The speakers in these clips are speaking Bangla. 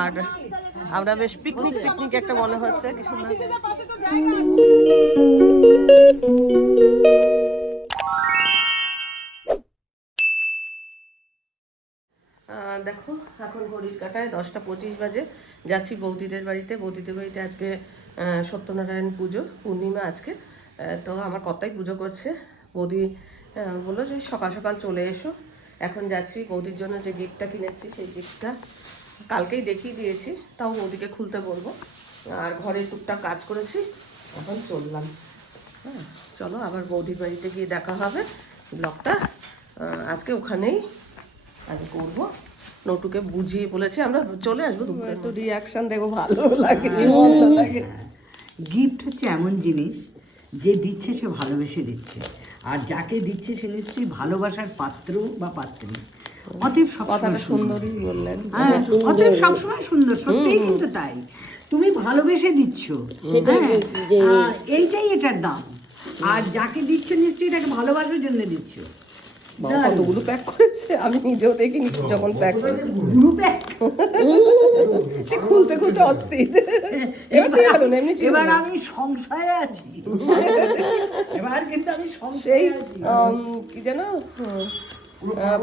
আর আমরা বেশ পিকনিক পিকনিক একটা মনে হচ্ছে দেখো, এখন ঘড়ির কাটায় দশটা পঁচিশ বাজে। যাচ্ছি বৌদিদের বাড়িতে। বৌদিদের বাড়িতে আজকে সত্যনারায়ণ পুজো, পূর্ণিমা আজকে। তো আমার কর্তাই পুজো করছে। বৌদি বলল যে সকাল সকাল চলে এসো। এখন যাচ্ছি বৌদির জন্য যে গিফটটা কিনেছি, সেই গিফটটা কালকেই দেখিয়ে দিয়েছি তাও ওদিকে খুলতে বলব। আর ঘরে টুকটাক কাজ করেছি এখন চললাম। হ্যাঁ চলো আবার বৌদির বাড়িতে গিয়ে দেখা হবে ব্লগটা। আজকে ওখানেই আগে করব। নটুকে বুঝিয়ে বলেছি আমরা চলে আসব একটু রিয়াকশন দেখো ভালো লাগে ভালো লাগে। গিফট হচ্ছে এমন জিনিস যে দিচ্ছে সে ভালোবেসে দিচ্ছে। আর যাকে দিচ্ছে সে নিশ্চয়ই ভালোবাসার পাত্র বা পাত্রী। অতএব কথাটা সুন্দরই বললেন। হ্যাঁ অতএব সবসময় সুন্দর সত্যিই কিন্তু তাই। তুমি ভালোবেসে দিচ্ছ। হ্যাঁ, এইটাই এটার দাম। আর যাকে দিচ্ছ নিশ্চয়ই তাকে ভালোবাসার জন্য দিচ্ছ। কতগুলো প্যাক করেছে? আমি নিজেও দেখিনি যখন প্যাক করেছে। সে খুলতে খুলতে অস্থির। এবার। আমি সংশয়ে আছি। এবার কিন্তু আমি সংশয়ে কি আহ,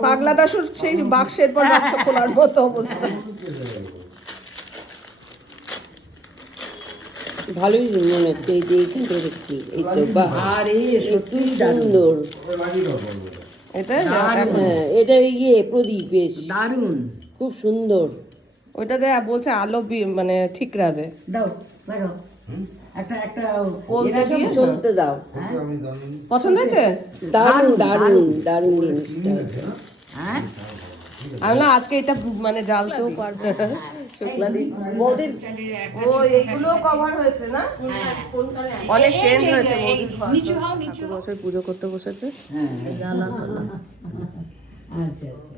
পাগলা দাসুর সেই বাক্সের পর বাক্স খোলার মতো অবস্থা। ভালোই মনে হচ্ছে এই যে এইখানটা দেখছি। এই তো কি সত্যি সুন্দর। এটা হ্যাঁ এটা ইয়ে প্রদীপ বেশ। দারুণ। খুব সুন্দর। ওইটাতে বলছে আলো বি- মানে ঠিক রাখবে দাও একটা একটা বলতে এটা দিয়ে চলতে দাও। পছন্দ হয়েছে? দারুণ দারুণ হ্যাঁ? আজকে এটা মানে জ্বালতেও পারবে। শুক্লা বৌদির ও এইগুলো কভার হয়েছে না? অনেক চেঞ্জ হয়েছে বৌদির পুজো করতে বসেছে। আচ্ছা আচ্ছা।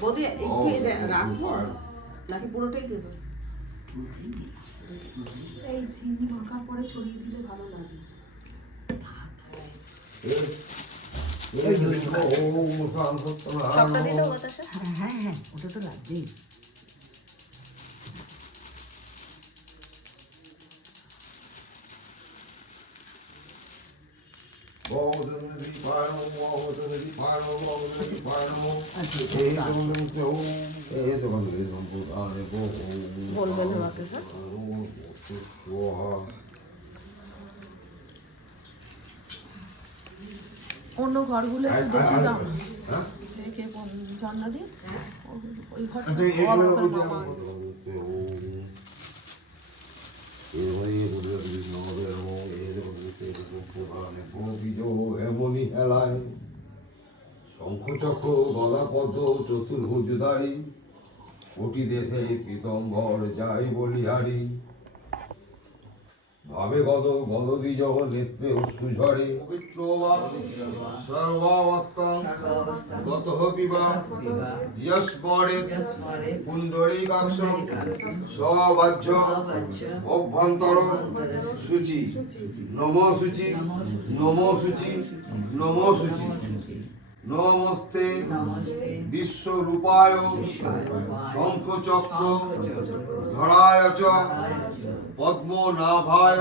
বৌদি একটু রাখব? নাকি পুরোটাই দেবো? এই চিনি মাখার পরে ছড়িয়ে দিলে হ্যাঁ হ্যাঁ ওটা তো লাগবেই বলবেন আমাকে হ্যাঁ অন্য ঘরগুলো একটু দেখে দাও দেখে জান্না দিয়ে ওই ঘরটা এমনই হেলায় শঙ্খচক্র গদা পদ্ম চতুর্ভুজদারি কোটি দেশে পীতম্বর যাই বলিহারি ভাবে গদ গদ দ্বিজ নেত্রে অশ্রু ঝরে। পবিত্র বা সর্বাবস্থা গত বিবাহ যস্মরে পুণ্ডরীকাক্ষ সবাহ্য অভ্যন্তর সূচি নম সূচি নম সূচি নম সূচি। নমস্তে। বিশ্বরূপায় শঙ্খচক্র ধরায় চ। পদ্মনাভায়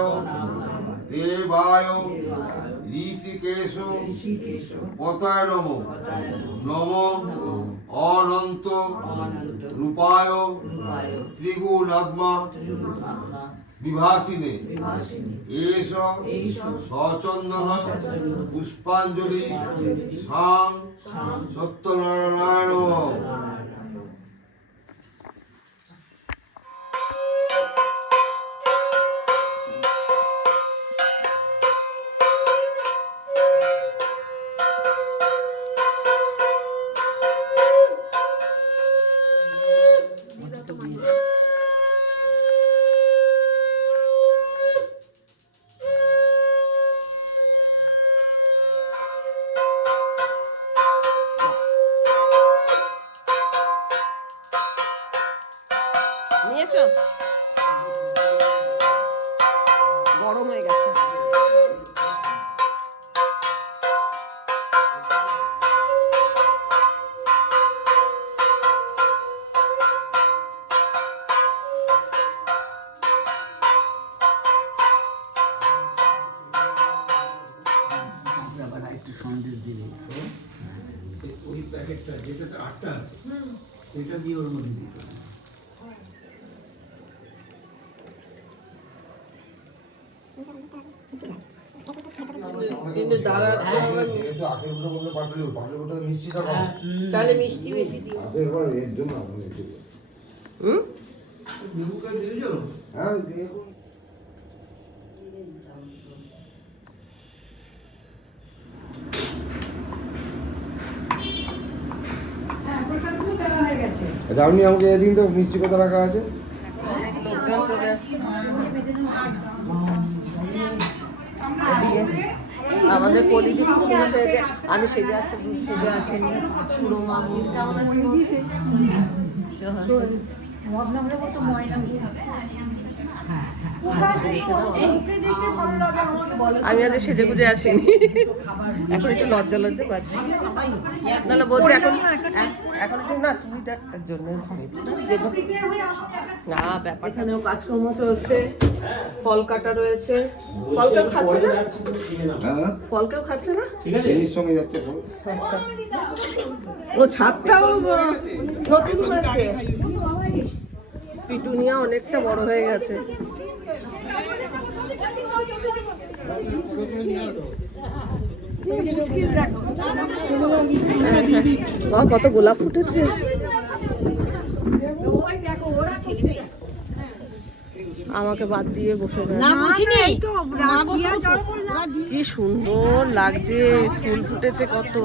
দেবায়। ঋষিকেশ পতায় নম নম অনন্ত রূপায় ত্রিগুণাত্মা বিভাসিনে এস সচন্দন পুষ্পাঞ্জলি সাং সত্যনারায়ণ। নিয়েছো গরম হয়ে গেছে। সন্দেশ ওই প্যাকেটটা যেটাতে আটটা আছে সেটা দিয়ে ওর মধ্যে দিতে হবে তাহলে মিষ্টি বেশি দিও। হ্যাঁ আচ্ছা আপনি আমাকে এদিন তো মিষ্টি কথা রাখা আছে। আমাদের পরিধি খুব সুন্দর হয়েছে। আমি সেজে আসতে সেজে আসেনি। পুরো মামি কেমন আছে? বদনামের মতো আমি আজ সেজে গুজে আসিনি। এখন একটু লজ্জা লজ্জা পাচ্ছি। নাহলে বলছি এখন এখন একটু না চুড়িদারটার জন্য না ব্যাপার এখানেও কাজকর্ম চলছে। ফল কাটা রয়েছে। ফল কেউ খাচ্ছে না? হ্যাঁ। ফল কেউ খাচ্ছে না? সঙ্গে যাচ্ছে আচ্ছা। ও ছাদটাও নতুন হয়েছে। পিটুনিয়া অনেকটা বড় হয়ে গেছে। কত গোলাপ ফুটেছে। আমাকে বাদ দিয়ে বসে কি সুন্দর লাগছে ফুল ফুটেছে কত?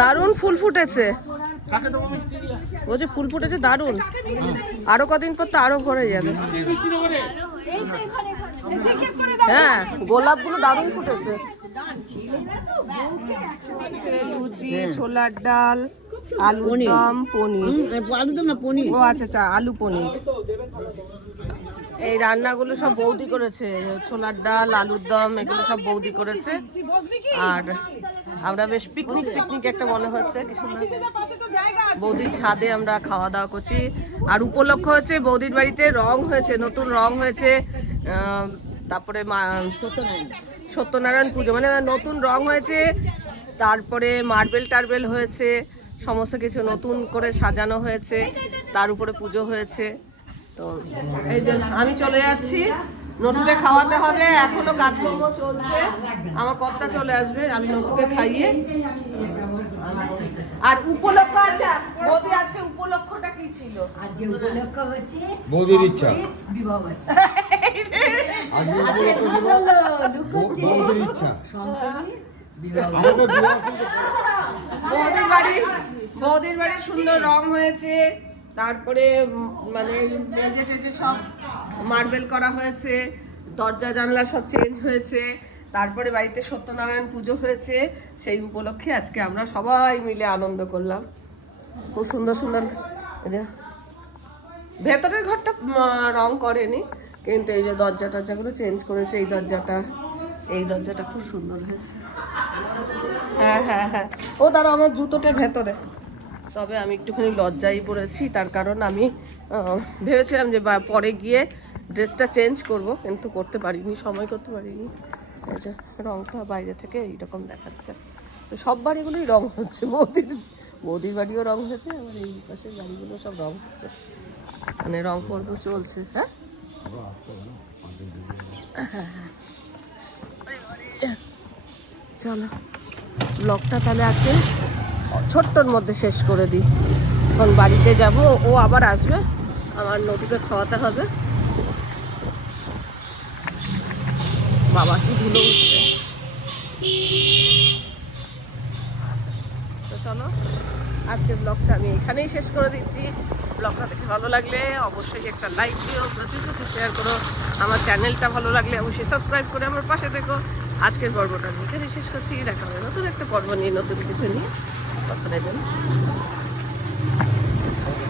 দারুণ ফুল ফুটেছে। বলছে ফুল ফুটেছে দারুণ। আরও কদিন পর তো আরও ভরে যাবে। হ্যাঁ গোলাপগুলো দারুণ ফুটেছে। লুচি ছোলার ডাল আলু দম পনির। আলু তো না পনির? ও আচ্ছা আচ্ছা আলু পনির। এই রান্নাগুলো সব বৌদি করেছে ছোলার ডাল আলুর দম এগুলো সব বৌদি করেছে। আর আমরা বেশ পিকনিক পিকনিক একটা মনে হচ্ছে বৌদির ছাদে আমরা খাওয়া দাওয়া করছি। আর উপলক্ষ হচ্ছে বৌদির বাড়িতে রং হয়েছে নতুন রং হয়েছে। তারপরে মা- সত্যনারায়ণ পুজো মানে নতুন রং হয়েছে তারপরে মার্বেল টার্বেল হয়েছে সমস্ত কিছু নতুন করে সাজানো হয়েছে তার উপরে পুজো হয়েছে। তো এই যে আমি চলে যাচ্ছি নটুকে খাওয়াতে হবে এখনও কাজকর্ম চলছে আমার কর্তা চলে আসবে আমি নটুকে খাইয়ে। আর উপলক্ষ আছে বৌদি আজকে উপলক্ষটা কি ছিল? আজকে উপলক্ষ হচ্ছে বৌদির ইচ্ছা। বিবাহ বার্ষিকী। আজকে আজকে কথা বলল, দুঃখ হচ্ছে। বৌদির ইচ্ছা। সম্পর্কে আমাদের বৌদির বাড়ি বৌদির বাড়ি সুন্দর রং হয়েছে। তারপরে মানে মেজে টেজে সব মার্বেল করা হয়েছে। দরজা জানলা সব চেঞ্জ হয়েছে। তারপরে বাড়িতে সত্যনারায়ণ পুজো হয়েছে। সেই উপলক্ষে আজকে আমরা সবাই মিলে আনন্দ করলাম। খুব সুন্দর সুন্দর ভেতরের ঘরটা রং করেনি। কিন্তু এই যে দরজা টরজাগুলো চেঞ্জ করেছে, এই দরজাটা এই দরজাটা খুব সুন্দর হয়েছে। হ্যাঁ হ্যাঁ হ্যাঁ। ও দাঁড়া আমার জুতোটা ভেতরে। তবে আমি একটুখানি লজ্জাই পড়েছি, তার কারণ আমি ভেবেছিলাম যে পরে গিয়ে ড্রেসটা চেঞ্জ করব, কিন্তু করতে পারিনি, সময় করতে পারিনি। এই যে রঙটা বাইরে থেকে এইরকম দেখাচ্ছে। সব বাড়িগুলোই রং হচ্ছে, বৌদির বৌদির বাড়িও রং হয়েছে আমার এই পাশের বাড়িগুলো সব রং হচ্ছে। মানে রং পর্ব চলছে হ্যাঁ। চলো। ব্লগটা তাহলে আজকে ছোট্টর মধ্যে শেষ করে দিই। এখন বাড়িতে যাব, ও আবার আসবে। আমার নদীকে খাওয়াতে হবে। বাবা কি ধুলো উঠছে। তো চলো আজকের ব্লগটা আমি এখানেই শেষ করে দিচ্ছি। ব্লগটা দেখে ভালো লাগলে অবশ্যই একটা লাইক দিও, প্রচুর কিছু শেয়ার করো। আমার চ্যানেলটা ভালো লাগলে অবশ্যই সাবস্ক্রাইব করে আমার পাশে দেখো আজকের পর্বটা আমি এখানে শেষ করছি। দেখা হবে নতুন একটা পর্ব নিয়ে, নতুন কিছু নিয়ে।